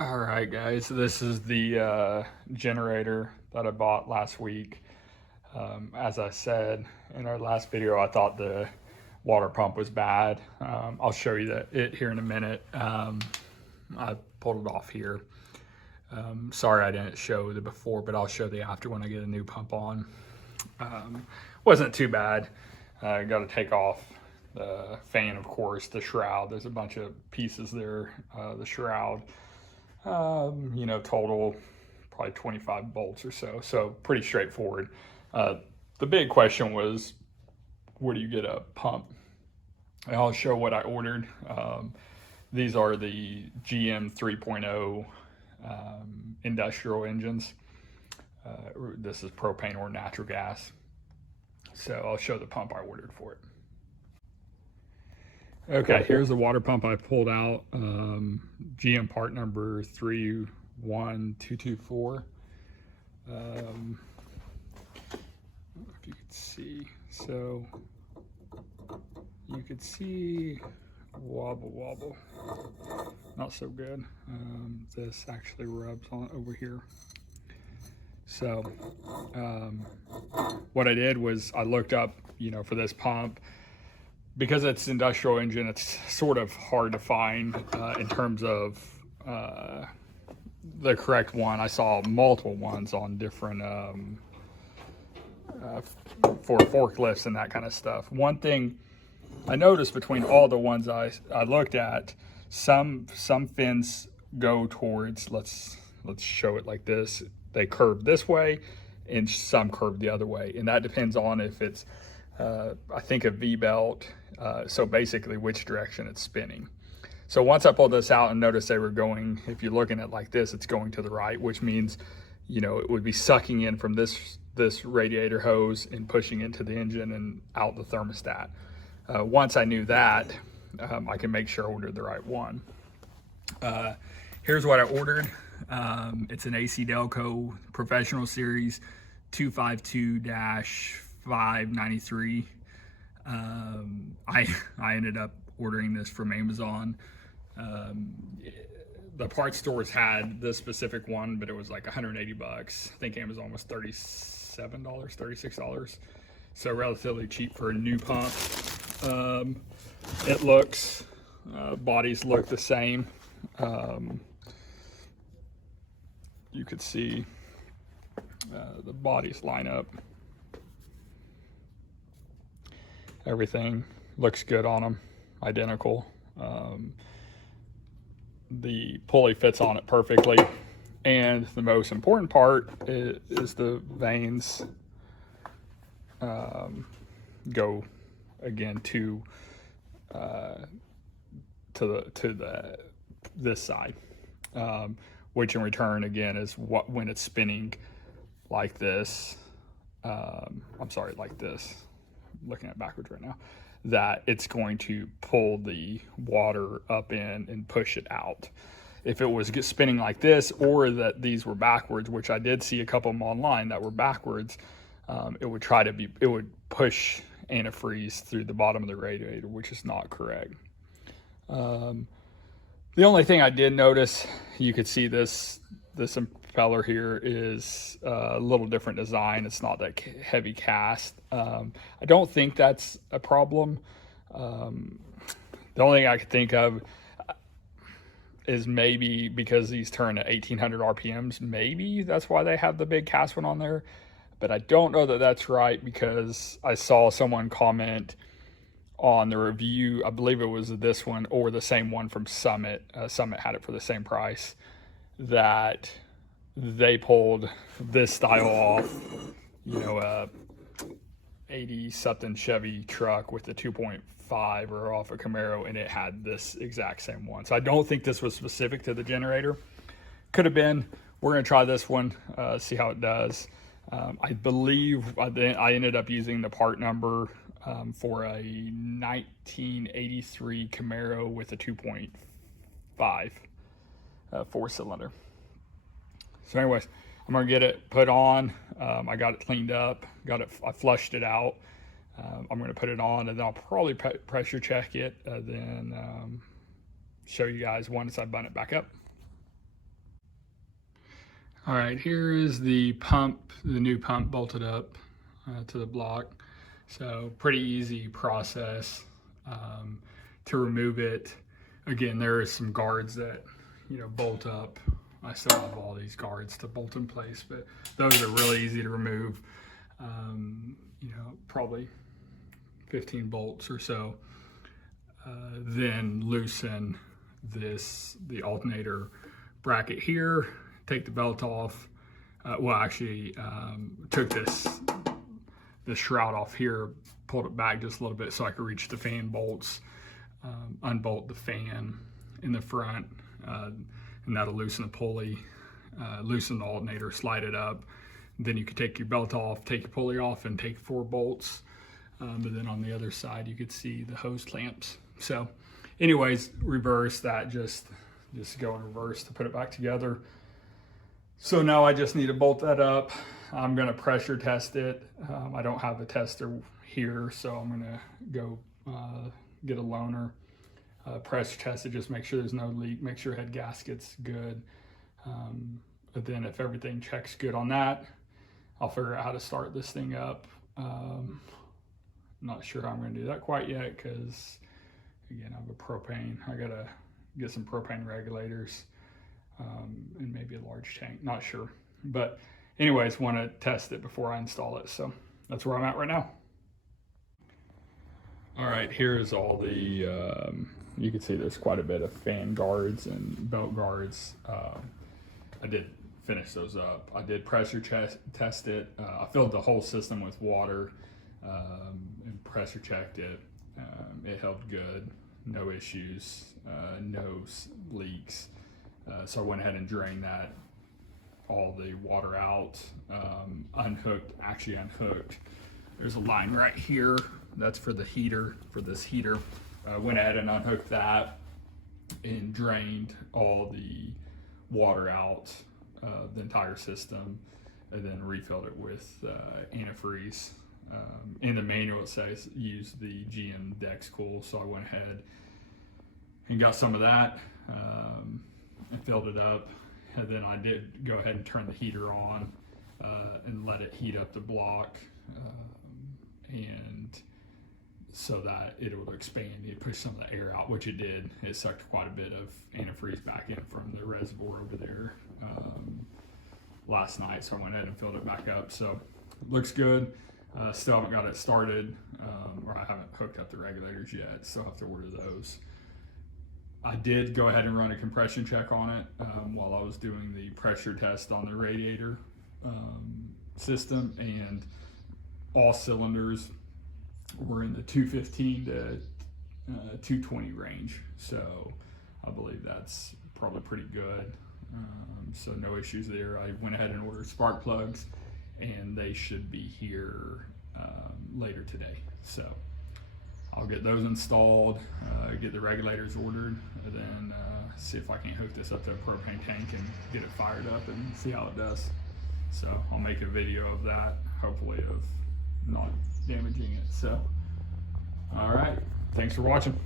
All right, guys, this is the generator that I bought last week. As I said in our last video, I thought the water pump was bad. I'll show you it here in a minute. I pulled it off here. Sorry I didn't show the before, but I'll show the after when I get a new pump on. Wasn't too bad. Got to take off the fan, of course, the shroud. There's a bunch of pieces there. The shroud. Total probably 25 bolts or so. So pretty straightforward. The big question was, where do you get a pump? And I'll show what I ordered. These are the GM 3.0 industrial engines. This is propane or natural gas. So I'll show the pump I ordered for it. Okay, here's the water pump I pulled out. GM part number 31224. If you could see, so you could see wobble. Not so good. This actually rubs on over here. So what I did was I looked up, for this pump. Because it's industrial engine, it's sort of hard to find in terms of the correct one. I saw multiple ones on different for forklifts and that kind of stuff. One thing I noticed between all the ones I looked at, some fins go towards, let's show it like this. They curve this way, and some curve the other way, and that depends on if it's I think a V-belt, so basically which direction it's spinning. So once I pulled this out and noticed they were going, if you're looking at it like this, it's going to the right, which means, it would be sucking in from this radiator hose and pushing into the engine and out the thermostat. Once I knew that, I can make sure I ordered the right one. Here's what I ordered. It's an AC Delco Professional Series 252-593. I ended up ordering this from Amazon. The parts stores had this specific one, but it was like 180 bucks. I think Amazon was $37, $36. So relatively cheap for a new pump. It looks, bodies look the same. You could see the bodies line up. Everything looks good on them, identical. The pulley fits on it perfectly. And the most important part is the vanes go again to this side, which in return again is when it's spinning like this. Like this. Looking at backwards right now, that it's going to pull the water up in and push it out. If it was spinning like this, or that these were backwards, which I did see a couple of them online that were backwards, it would push antifreeze through the bottom of the radiator, which is not correct. The only thing I did notice, you could see this impeller here is a little different design. It's not that heavy cast. I don't think that's a problem. The only thing I could think of is maybe because these turn at 1800 RPMs, maybe that's why they have the big cast one on there. But I don't know that that's right, because I saw someone comment on the review, I believe it was this one or the same one from Summit. Summit had it for the same price, that they pulled this style off, 80 something Chevy truck with the 2.5 or off a Camaro, and it had this exact same one. So I don't think this was specific to the generator. Could have been. We're going to try this one, see how it does. I believe I ended up using the part number for a 1983 Camaro with a 2.5 4-cylinder. So anyways, I'm gonna get it put on. I got it cleaned up, I flushed it out. I'm gonna put it on, and then I'll probably pressure check it, then show you guys once I button it back up. All right, here is the pump, the new pump bolted up to the block. So pretty easy process to remove it. Again, there is some guards that, bolt up. I still have all these guards to bolt in place, but those are really easy to remove. Probably 15 bolts or so. Then loosen the alternator bracket here, take the belt off. Took this shroud off here, pulled it back just a little bit so I could reach the fan bolts, unbolt the fan in the front, and that'll loosen the pulley, loosen the alternator, slide it up. Then you could take your belt off, take your pulley off, and take 4 bolts. But then on the other side, you could see the hose clamps. So anyways, reverse that, just go in reverse to put it back together. So now I just need to bolt that up. I'm gonna pressure test it. I don't have a tester here, so I'm gonna go get a loaner, pressure test it, just make sure there's no leak, make sure head gasket's good. But then if everything checks good on that, I'll figure out how to start this thing up. Not sure how I'm gonna do that quite yet, because again, I have a propane. I gotta get some propane regulators and maybe a large tank, not sure. But anyways, want to test it before I install it. So that's where I'm at right now. All right, here's all the, you can see there's quite a bit of fan guards and belt guards. I did finish those up. I did pressure test it. I filled the whole system with water and pressure checked it. It held good, no issues, no leaks. So I went ahead and drained all the water out, unhooked. There's a line right here. That's for the heater, for this heater. Went ahead and unhooked that and drained all the water out, the entire system, and then refilled it with antifreeze. In the manual it says use the GM Dex Cool, so I went ahead and got some of that and filled it up. And then I did go ahead and turn the heater on and let it heat up the block, and so that it would expand. It pushed some of the air out, which it did. It sucked quite a bit of antifreeze back in from the reservoir over there last night, so I went ahead and filled it back up. So looks good. Still haven't got it started, or I haven't hooked up the regulators yet. Still have to order those. I did go ahead and run a compression check on it while I was doing the pressure test on the radiator system, and all cylinders were in the 215 to 220 range. So I believe that's probably pretty good. So no issues there. I went ahead and ordered spark plugs, and they should be here later today. So I'll get those installed, get the regulators ordered, and then see if I can hook this up to a propane tank and get it fired up and see how it does. So I'll make a video of that, hopefully of not damaging it. So, all right, thanks for watching.